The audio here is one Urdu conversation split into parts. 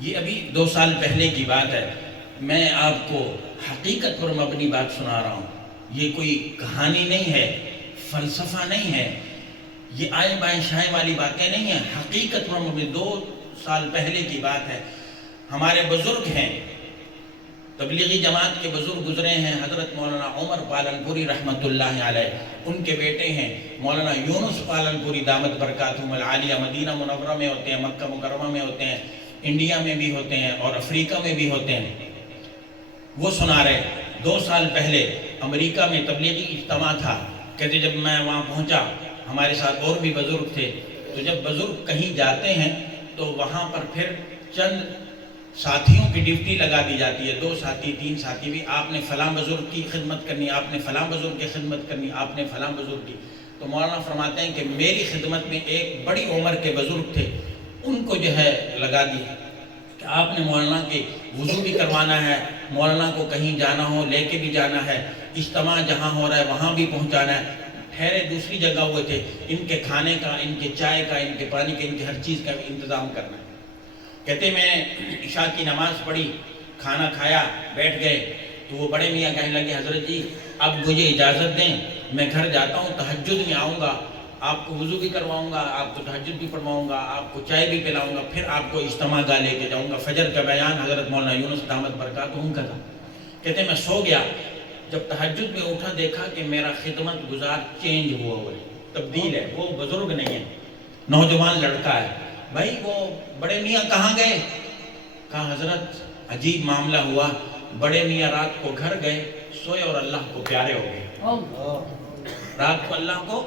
یہ ابھی 2 سال پہلے کی بات ہے. میں آپ کو حقیقت پر مبنی بات سنا رہا ہوں. یہ کوئی کہانی نہیں ہے، فلسفہ نہیں ہے، یہ آئیں بائیں شائیں والی باتیں نہیں ہیں. حقیقت پر مبنی 2 سال پہلے کی بات ہے. ہمارے بزرگ ہیں، تبلیغی جماعت کے بزرگ گزرے ہیں، حضرت مولانا عمر پالنپوری رحمۃ اللہ علیہ. ان کے بیٹے ہیں مولانا یونس پالنپوری دامت برکاتہم العالیہ. مدینہ منورہ میں ہوتے ہیں، مکہ مکرمہ میں ہوتے ہیں، انڈیا میں بھی ہوتے ہیں اور افریقہ میں بھی ہوتے ہیں. وہ سنا رہے 2 سال پہلے امریکہ میں تبلیغی اجتماع تھا. کہتے جب میں وہاں پہنچا، ہمارے ساتھ اور بھی بزرگ تھے، تو جب بزرگ کہیں جاتے ہیں تو وہاں پر پھر چند ساتھیوں کی ڈیوٹی لگا دی جاتی ہے. 2 ساتھی 3 ساتھی بھی، آپ نے فلاں بزرگ کی خدمت کرنی، آپ نے فلاں بزرگ کی خدمت کرنی، آپ نے فلاں بزرگ کی. تو مولانا فرماتے ہیں کہ میری خدمت میں ایک بڑی عمر کے بزرگ تھے، ان کو جو ہے لگا دی کہ آپ نے مولانا کے وضو بھی کروانا ہے، مولانا کو کہیں جانا ہو لے کے بھی جانا ہے، اجتماع جہاں ہو رہا ہے وہاں بھی پہنچانا ہے. ٹھہرے دوسری جگہ ہوئے تھے، ان کے کھانے کا، ان کے چائے کا، ان کے پانی کا، ان کی ہر چیز کا انتظام کرنا ہے. کہتے میں نے عشاء کی نماز پڑھی، کھانا کھایا، بیٹھ گئے. تو وہ بڑے میاں کہنے لگے حضرت جی اب مجھے اجازت دیں، میں گھر جاتا ہوں، تہجد میں آؤں گا، آپ کو وضو بھی کرواؤں گا، آپ کو تہجد بھی پڑھواؤں گا، آپ کو چائے بھی پلاؤں گا، پھر آپ کو اجتماع گاہ لے کے جاؤں گا. فجر کا بیان حضرت مولانا یونس دامت برکاتہم کا تھا. کہتے میں سو گیا، جب تہجد میں اٹھا دیکھا کہ میرا خدمت گزار چینج ہوا ہے، تبدیل ہے. وہ بزرگ نہیں ہے، نوجوان لڑکا ہے. بھائی وہ بڑے میاں کہاں گئے؟ کہا حضرت عجیب معاملہ ہوا، بڑے میاں رات کو گھر گئے، سوئے اور اللہ کو پیارے ہو گئے. رات کو اللہ کو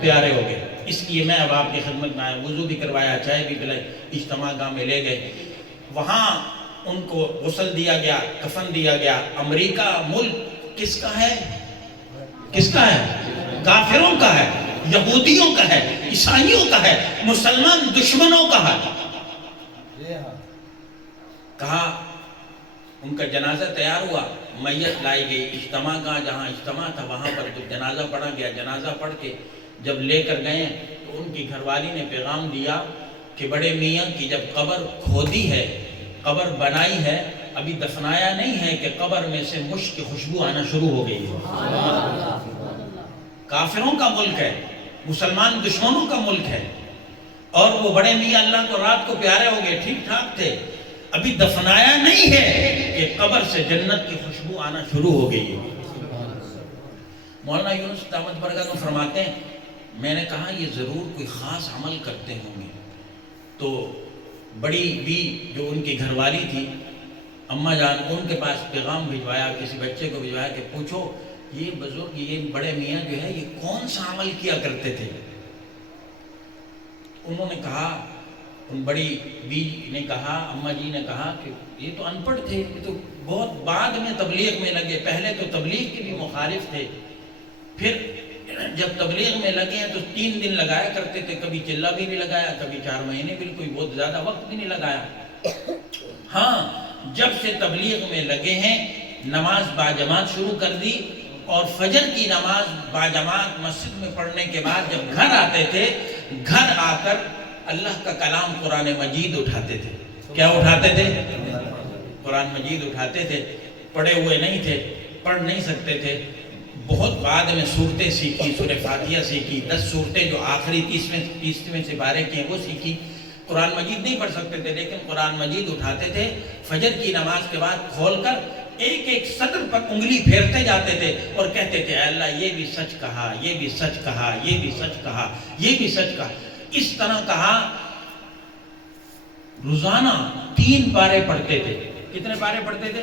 پیارے ہو گئے. اس لیے میں اب آپ کی خدمت میں آیا، وضو بھی کروایا، چائے بھی پلائی، اجتماع گاہ میں لے گئے. وہاں ان کو غسل دیا گیا، کفن دیا گیا. امریکہ ملک کس کا ہے؟ کس کا ہے؟ کافروں کا ہے، یہودیوں کا ہے، عیسائیوں کا ہے، مسلمان دشمنوں کا ہے. کہا ان کا جنازہ تیار ہوا، میت لائی گئی. اجتماع کا جہاں اجتماع تھا وہاں پر جب جنازہ پڑھا گیا، جنازہ پڑھ کے جب لے کر گئے تو ان کی گھر والی نے پیغام دیا کہ بڑے میاں کی جب قبر کھودی ہے، قبر بنائی ہے، ابھی دفنایا نہیں ہے کہ قبر میں سے مشک کی خوشبو آنا شروع ہو گئی ہے. کافروں کا ملک ہے، مسلمان دشمنوں کا ملک ہے، اور وہ بڑے میاں اللہ کو رات کو پیارے ہو گئے، ٹھیک ٹھاک تھے، ابھی دفنایا نہیں ہے کہ قبر سے جنت کی خوشبو آنا شروع ہو گئی ہے. مولانا یونس دامت برکاتہم فرماتے ہیں میں نے کہا یہ ضرور کوئی خاص عمل کرتے ہوں گے. تو بڑی بھی جو ان کی گھر والی تھی اماں جان، ان کے پاس پیغام بھجوایا، کسی بچے کو بھجوایا کہ پوچھو یہ بزرگ، یہ بڑے میاں جو ہے یہ کون سا عمل کیا کرتے تھے. انہوں نے کہا، ان بڑی بی نے کہا، اماں جی نے کہا کہ یہ تو ان پڑھ تھے، یہ تو بہت بعد میں تبلیغ میں لگے، پہلے تو تبلیغ کے بھی مخالف تھے. پھر جب تبلیغ میں لگے ہیں تو 3 دن لگایا کرتے تھے، کبھی چلہ بھی نہیں لگایا، کبھی 4 مہینے بھی، کوئی بہت زیادہ وقت بھی نہیں لگایا. ہاں جب سے تبلیغ میں لگے ہیں نماز باجماعت شروع کر دی، اور فجر کی نماز باجماعت مسجد میں پڑھنے کے بعد جب گھر آتے تھے، گھر آ کر اللہ کا کلام قرآن مجید اٹھاتے تھے. کیا اٹھاتے تھے؟ قرآن مجید اٹھاتے تھے. پڑھے ہوئے نہیں تھے، پڑھ نہیں سکتے تھے. بہت بعد میں صورتیں سیکھی، سورہ فاتحہ سیکھی، 10 صورتیں جو آخری 30ویں سپارے کی ہیں وہ سیکھی. قرآن مجید نہیں پڑھ سکتے تھے، لیکن قرآن مجید اٹھاتے تھے، فجر کی نماز کے بعد کھول کر ایک ایک سطر پر انگلی پھیرتے جاتے تھے اور کہتے تھے اے اللہ یہ بھی سچ کہا، یہ بھی سچ کہا، یہ بھی سچ کہا، یہ بھی سچ کہا. اس طرح کہا. روزانہ 3 پارے پڑھتے تھے. کتنے پارے پڑھتے تھے؟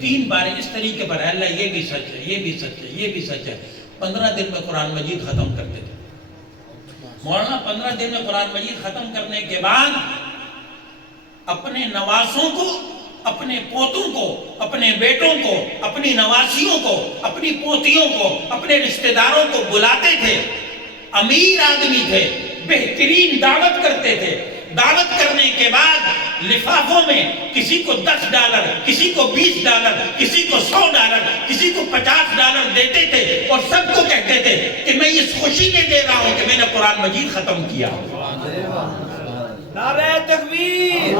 3 پارے. اس طریقے پر اللہ یہ بھی سچ ہے، یہ بھی سچ ہے، یہ بھی سچ ہے. 15 دن میں قرآن مجید ختم کرتے تھے. مولانا 15 دن میں قرآن مجید ختم کرنے کے بعد اپنے نواسوں کو، اپنے پوتوں کو، اپنے بیٹوں کو، اپنی نواسیوں کو، اپنی پوتیوں کو، اپنے رشتہ داروں کو بلاتے تھے. امیر آدمی تھے، بہترین دعوت کرتے تھے. دعوت کرنے کے بعد لفافوں میں کسی کو $10، کسی کو $20، کسی کو $100، کسی کو $50 دیتے تھے، اور سب کو کہتے تھے کہ میں اس خوشی میں دے رہا ہوں کہ میں نے قرآن مجید ختم کیا. نعرہ تکبیر.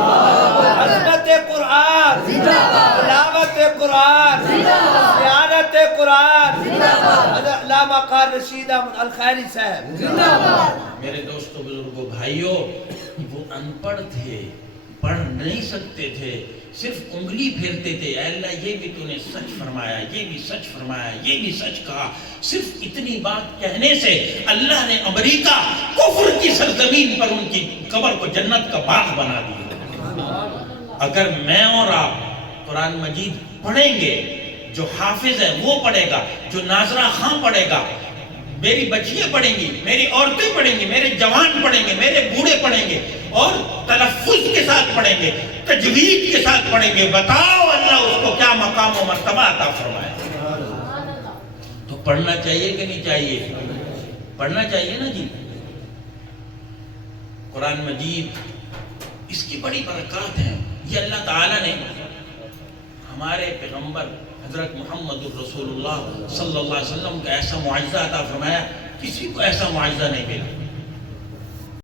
قرآن، تلاوت قرآن، سیانت قرآن، علامہ قاری رشید احمد الخیری صاحب۔ میرے دوستوں، بزرگوں، بھائیوں، وہ ان پڑھ تھے، پڑھ نہیں سکتے تھے، صرف انگلی پھیرتے تھے، اے اللہ یہ بھی تو نے سچ فرمایا، یہ بھی سچ فرمایا، یہ بھی سچ کہا۔ صرف اتنی بات کہنے سے اللہ نے امریکہ کفر کی سرزمین پر ان کی قبر کو جنت کا باغ بنا دیا۔ اگر میں اور آپ قرآن مجید پڑھیں گے، جو حافظ ہے وہ پڑھے گا، جو ناظرہ خاں پڑھے گا، میری بچیاں پڑھیں گی، میری عورتیں پڑھیں گی، میرے جوان پڑھیں گے، میرے بوڑھے پڑھیں گے، اور تلفظ کے ساتھ پڑھیں گے، تجوید کے ساتھ پڑھیں گے، بتاؤ اللہ اس کو کیا مقام و مرتبہ عطا فرمائے۔ تو پڑھنا چاہیے کہ نہیں چاہیے؟ پڑھنا چاہیے نا جی۔ قرآن مجید اس کی بڑی برکات ہیں۔ یہ اللہ تعالیٰ نے ہمارے پیغمبر حضرت محمد الرسول اللہ صلی اللہ علیہ وسلم کا ایسا معجزہ عطا فرمایا، کسی کو ایسا معجزہ نہیں ملا۔